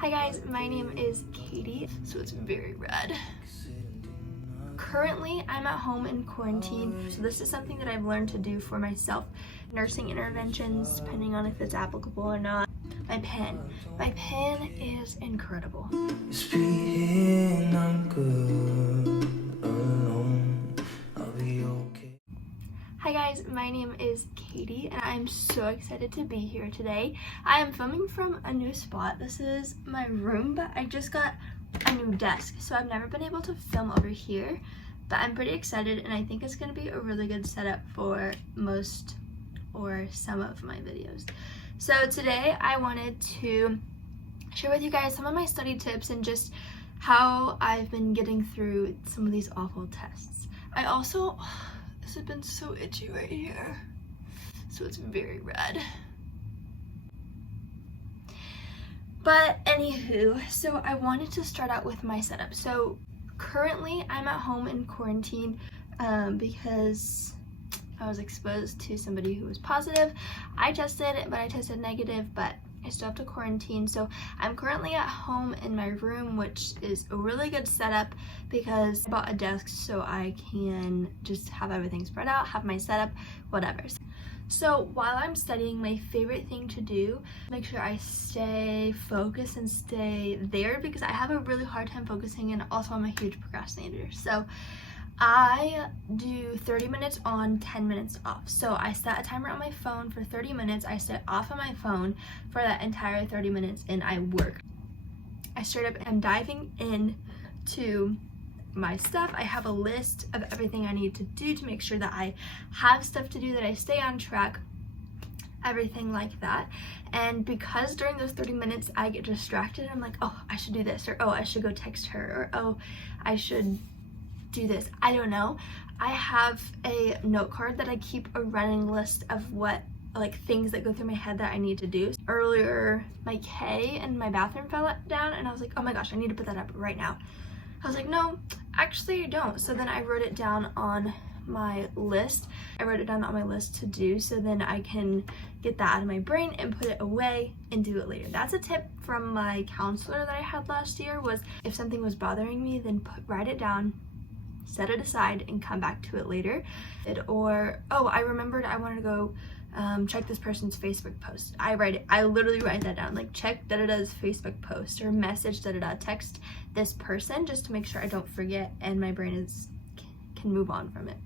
Hi guys, my name is Katie, so it's very red. Currently, I'm at home in quarantine, so this is something that I've learned to do for myself. Nursing interventions, depending on if it's applicable or not. My pen is incredible. Hi guys, my name is Katie and I'm so excited to be here today. I am filming from a new spot. This is my room, but I just got a new desk, so I've never been able to film over here, but I'm pretty excited and I think it's going to be a really good setup for most or some of my videos. So today I wanted to share with you guys some of my study tips and just how I've been getting through some of these awful tests. This has been so itchy right here, so it's very red. But anywho, so I wanted to start out with my setup. So currently I'm at home in quarantine because I was exposed to somebody who was positive. I tested, but I tested negative, but I still have to quarantine. So I'm currently at home in my room, which is a really good setup because I bought a desk so I can just have everything spread out, have my setup, whatever. So while I'm studying, my favorite thing to do, make sure I stay focused and stay there because I have a really hard time focusing, and also I'm a huge procrastinator. So I do 30 minutes on, 10 minutes off. So I set a timer on my phone for 30 minutes. I set off on my phone for that entire 30 minutes and I work. I straight up am diving in to my stuff. I have a list of everything I need to do to make sure that I have stuff to do, that I stay on track, everything like that. And because during those 30 minutes I get distracted, I'm like, oh, I should do this, or oh, I should go text her, or oh, I should do this. I don't know. I have a note card that I keep a running list of what, like, things that go through my head that I need to do. Earlier, my K in my bathroom fell down and I was like, oh my gosh, I need to put that up right now. I was like, no, actually I don't. So then I wrote it down on my list. I wrote it down on my list to do, so then I can get that out of my brain and put it away and do it later. That's a tip from my counselor that I had last year, was if something was bothering me, then write it down, set it aside, and come back to it later. Or, oh, I remembered I wanted to go check this person's Facebook post. I literally write that down, like, check da-da-da's Facebook post, or message da-da-da, text this person, just to make sure I don't forget and my brain can move on from it.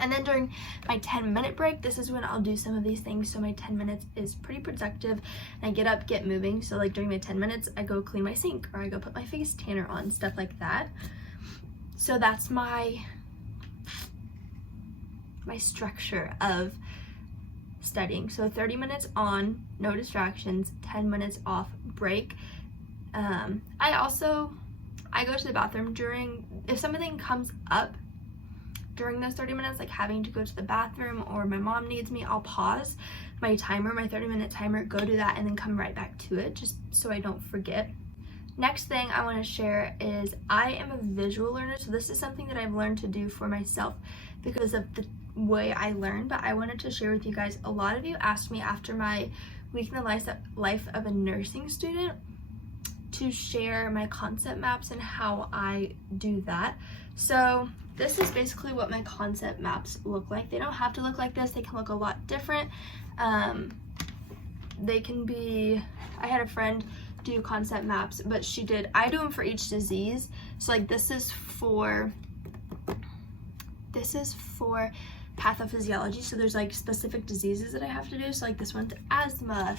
And then during my 10-minute break, this is when I'll do some of these things. So my 10 minutes is pretty productive. I get up, get moving. So like during my 10 minutes, I go clean my sink, or I go put my face tanner on, stuff like that. So that's my structure of studying. So 30 minutes on, no distractions, 10 minutes off, break. I go to the bathroom if something comes up during those 30 minutes, like having to go to the bathroom or my mom needs me, I'll pause my timer, my 30-minute timer, go do that, and then come right back to it, just so I don't forget. Next thing I want to share is I am a visual learner, so this is something that I've learned to do for myself because of the way I learn, but I wanted to share with you guys. A lot of you asked me after my week in the life of a nursing student to share my concept maps and how I do that. So this is basically what my concept maps look like. They don't have to look like this. They can look a lot different. They can be, I had a friend do concept maps, but I do them for each disease. So like this is for pathophysiology, so there's like specific diseases that I have to do. So like this one's asthma,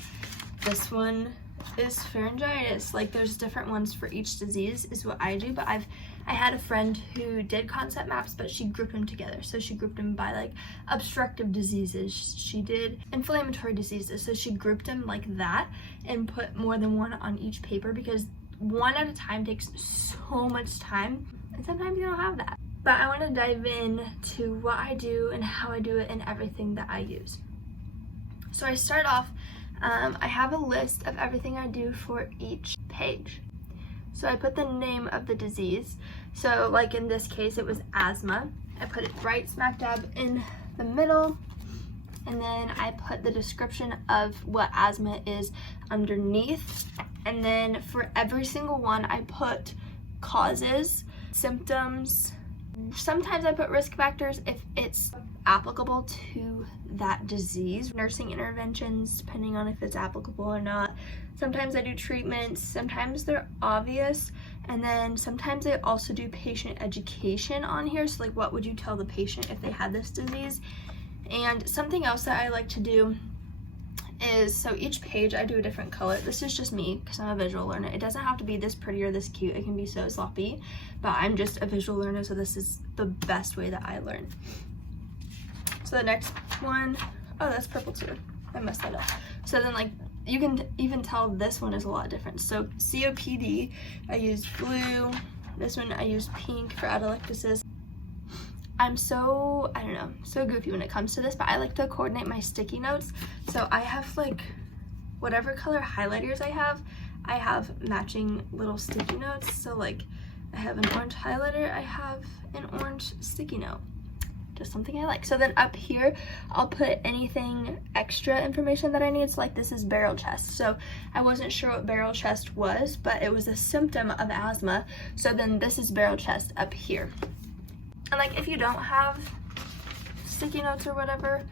this one is pharyngitis, like there's different ones for each disease is what I do. But I had a friend who did concept maps, but she grouped them together. So she grouped them by like obstructive diseases, she did inflammatory diseases, so she grouped them like that and put more than one on each paper because one at a time takes so much time and sometimes you don't have that. But I want to dive in to what I do and how I do it and everything that I use. So I start off, I have a list of everything I do for each page. So I put the name of the disease. So like in this case, it was asthma. I put it right smack dab in the middle. And then I put the description of what asthma is underneath. And then for every single one, I put causes, symptoms. Sometimes I put risk factors if it's applicable to that disease. Nursing interventions, depending on if it's applicable or not. Sometimes I do treatments, sometimes they're obvious, and then sometimes I also do patient education on here. So like, what would you tell the patient if they had this disease? And something else that I like to do is, so each page I do a different color. This is just me because I'm a visual learner. It doesn't have to be this pretty or this cute. It can be so sloppy, but I'm just a visual learner, so this is the best way that I learn. So the next one, oh, that's purple too. I messed that up. So then like, you can even tell this one is a lot different. So COPD, I use blue. This one I use pink for atelectasis. I'm so, I don't know, so goofy when it comes to this, but I like to coordinate my sticky notes. So I have like, whatever color highlighters I have matching little sticky notes. So like, I have an orange highlighter, I have an orange sticky note. Just something I like. So then up here, I'll put anything extra information that I need. So like, this is barrel chest. So I wasn't sure what barrel chest was, but it was a symptom of asthma. So then this is barrel chest up here. And like, if you don't have sticky notes or whatever,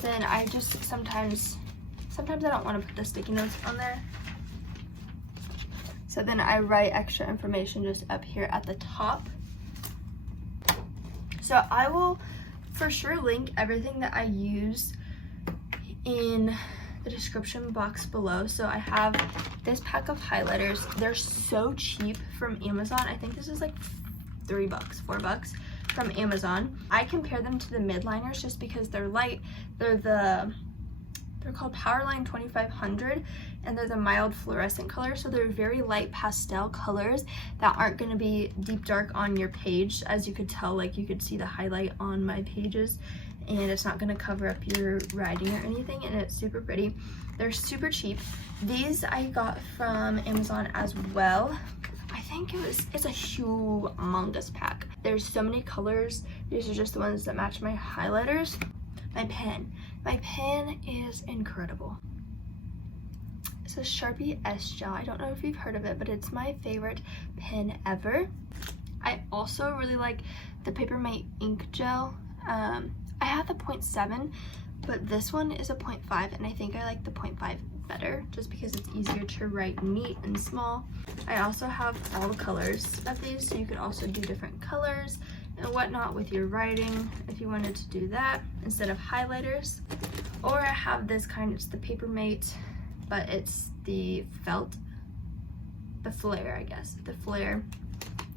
then I just sometimes I don't want to put the sticky notes on there. So then I write extra information just up here at the top. So I will for sure link everything that I use in the description box below. So I have this pack of highlighters. They're so cheap from Amazon. I think this is like $3, $4 from Amazon. I compare them to the midliners just because they're light. They're called Powerline 2500, and they're the mild fluorescent color. So they're very light pastel colors that aren't going to be deep dark on your page. As you could tell, like, you could see the highlight on my pages, and it's not going to cover up your writing or anything, and it's super pretty. They're super cheap. These I got from Amazon as well. I think it's a humongous pack. There's so many colors. These are just the ones that match my highlighters. My pen is incredible. It's a Sharpie S Gel. I don't know if you've heard of it, but it's my favorite pen ever. I also really like the Papermate ink gel. I have the 0.7, but this one is a 0.5, and I think I like the 0.5 better just because it's easier to write neat and small. I also have all the colors of these, so you could also do different colors and whatnot with your writing if you wanted to do that instead of highlighters. Or I have this kind, it's the Papermate, but it's the felt, the flare, I guess, the flare,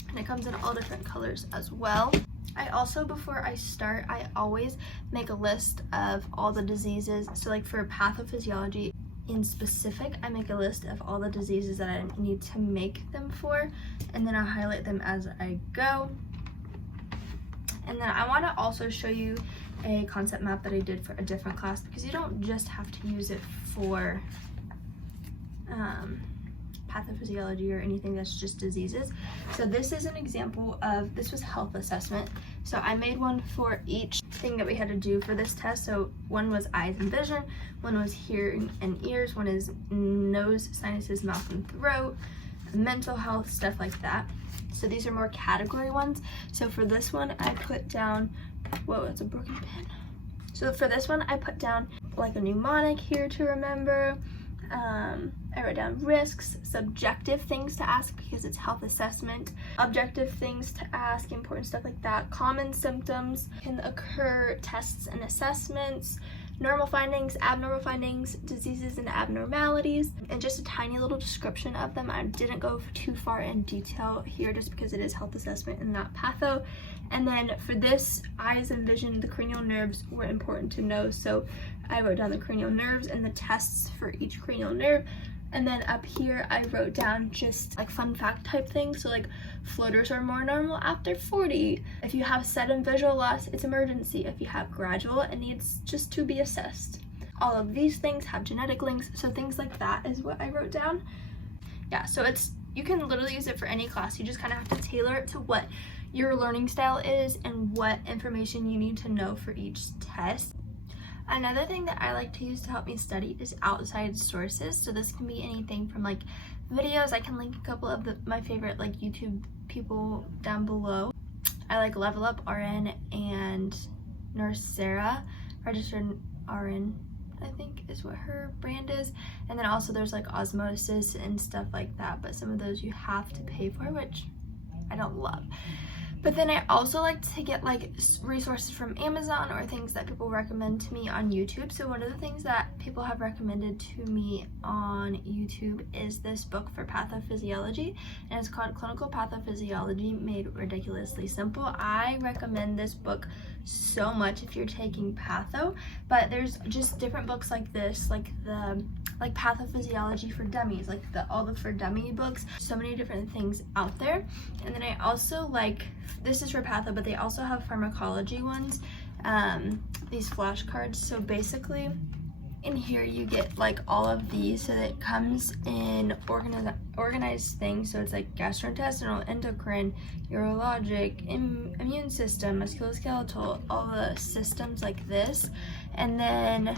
and it comes in all different colors as well. I also, before I start, I always make a list of all the diseases. So like for pathophysiology in specific, I make a list of all the diseases that I need to make them for, and then I highlight them as I go. And then I want to also show you a concept map that I did for a different class, because you don't just have to use it for pathophysiology or anything that's just diseases. So this is an example of, this was health assessment. So I made one for each thing that we had to do for this test. So one was eyes and vision, one was hearing and ears, one is nose, sinuses, mouth and throat, mental health, stuff like that. So these are more category ones. So for this one, I put down, whoa, it's a broken pen. So for this one, I put down like a mnemonic here to remember. I wrote down risks, subjective things to ask because it's health assessment, objective things to ask, important stuff like that, common symptoms can occur, tests and assessments, normal findings, abnormal findings, diseases and abnormalities, and just a tiny little description of them. I didn't go too far in detail here just because it is health assessment and not patho. And then for this, eyes and vision, the cranial nerves were important to know. So I wrote down the cranial nerves and the tests for each cranial nerve. And then up here, I wrote down just like fun fact type things. So like floaters are more normal after 40. If you have sudden visual loss, it's emergency. If you have gradual, it needs just to be assessed. All of these things have genetic links. So things like that is what I wrote down. Yeah, so you can literally use it for any class. You just kind of have to tailor it to what your learning style is and what information you need to know for each test. Another thing that I like to use to help me study is outside sources. So this can be anything from like videos. I can link a couple of my favorite like YouTube people down below. I like LevelUpRN and Nurse Sarah, RegisteredNurseRN, I think is what her brand is. And then also there's like Osmosis and stuff like that, but some of those you have to pay for, which I don't love. But then I also like to get like resources from Amazon or things that people recommend to me on YouTube. So one of the things that people have recommended to me on YouTube is this book for pathophysiology, and it's called Clinical Pathophysiology Made Ridiculously Simple. I recommend this book so much if you're taking patho, but there's just different books like this, like Pathophysiology for Dummies, like all the for dummy books. So many different things out there. And then I also like, this is for patho, but they also have pharmacology ones, these flashcards. So basically in here you get like all of these, so that it comes in organized things. So it's like gastrointestinal, endocrine, urologic, immune system, musculoskeletal, all the systems like this. And then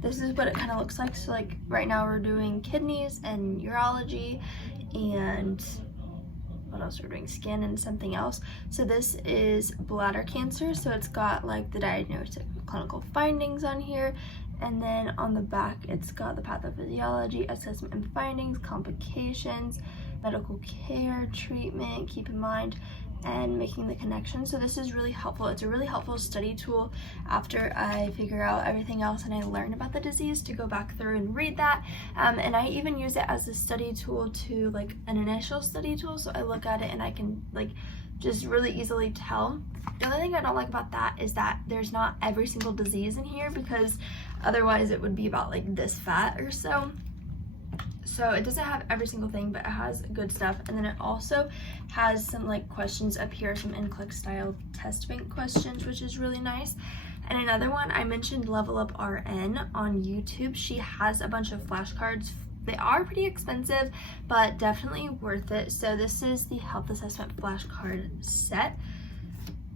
this is what it kind of looks like. So like right now we're doing kidneys and urology, and what else we're doing, skin and something else. So this is bladder cancer, so it's got like the diagnostic clinical findings on here, and then on the back it's got the pathophysiology, assessment and findings, complications, medical care, treatment, keep in mind, and making the connection. So this is really helpful. It's a really helpful study tool after I figure out everything else and I learn about the disease, to go back through and read that. And I even use it as a study tool, to like an initial study tool. So I look at it and I can like just really easily tell. The only thing I don't like about that is that there's not every single disease in here, because otherwise it would be about like this fat or so. So it doesn't have every single thing, but it has good stuff. And then it also has some like questions up here, some NCLEX style test bank questions, which is really nice. And another one, I mentioned LevelUpRN on YouTube. She has a bunch of flashcards. They are pretty expensive, but definitely worth it. So this is the health assessment flashcard set.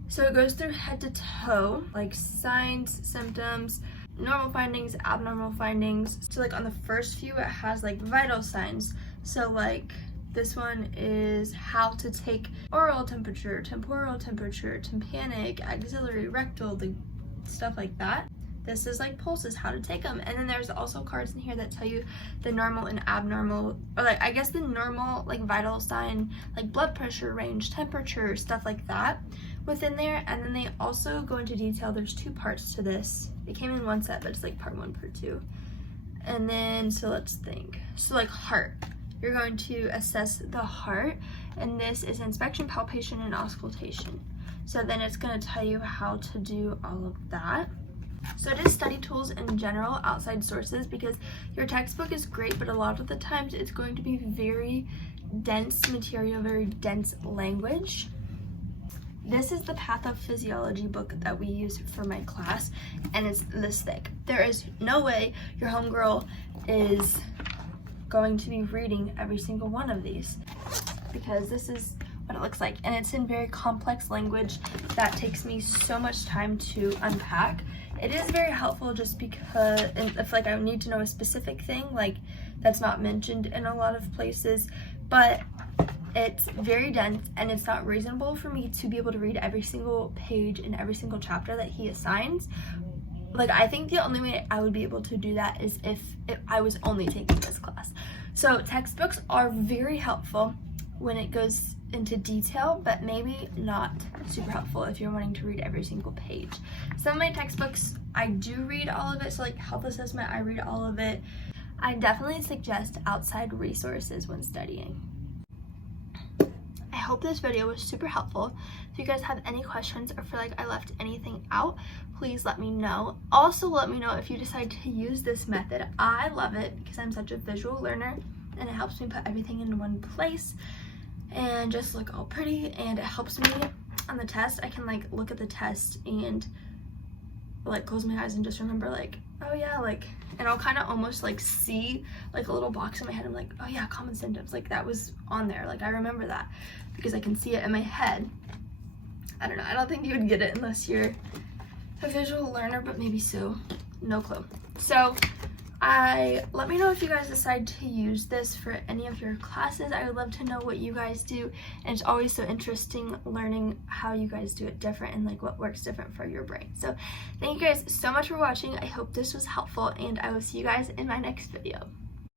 So it goes through head to toe, like signs, symptoms, normal findings, abnormal findings. So like on the first few it has like vital signs. So like this one is how to take oral temperature, temporal temperature, tympanic, axillary, rectal, the stuff like that. This is like pulses, how to take them. And then there's also cards in here that tell you the normal and abnormal, or like I guess the normal like vital sign, like blood pressure range, temperature, stuff like that within there. And then they also go into detail. There's two parts to this. It came in one set, but it's like part 1, part 2. And then, so let's think. So like heart, you're going to assess the heart, and this is inspection, palpation, and auscultation. So then it's going to tell you how to do all of that. So it is study tools in general, outside sources, because your textbook is great, but a lot of the times it's going to be very dense material, very dense language. This is the pathophysiology book that we use for my class, and it's this thick. There is no way your homegirl is going to be reading every single one of these, because this is what it looks like, and it's in very complex language that takes me so much time to unpack. It is very helpful just because if like I need to know a specific thing, like that's not mentioned in a lot of places, but it's very dense and it's not reasonable for me to be able to read every single page in every single chapter that he assigns. Like I think the only way I would be able to do that is if I was only taking this class. So textbooks are very helpful when it goes into detail, but maybe not super helpful if you're wanting to read every single page. Some of my textbooks, I do read all of it. So like health assessment, I read all of it. I definitely suggest outside resources when studying. I hope this video was super helpful. If you guys have any questions or feel like I left anything out, please let me know. Also let me know if you decide to use this method. I love it because I'm such a visual learner and it helps me put everything in one place and just look all pretty, and it helps me on the test. I can like look at the test and like close my eyes and just remember like, oh yeah, like, and I'll kind of almost like see like a little box in my head. I'm like, oh yeah, common symptoms, like that was on there, like I remember that because I can see it in my head. I don't know, I don't think you would get it unless you're a visual learner, but maybe so, no clue. So let me know if you guys decide to use this for any of your classes. I would love to know what you guys do, and it's always so interesting learning how you guys do it different and like what works different for your brain. So thank you guys so much for watching. I hope this was helpful, and I will see you guys in my next video.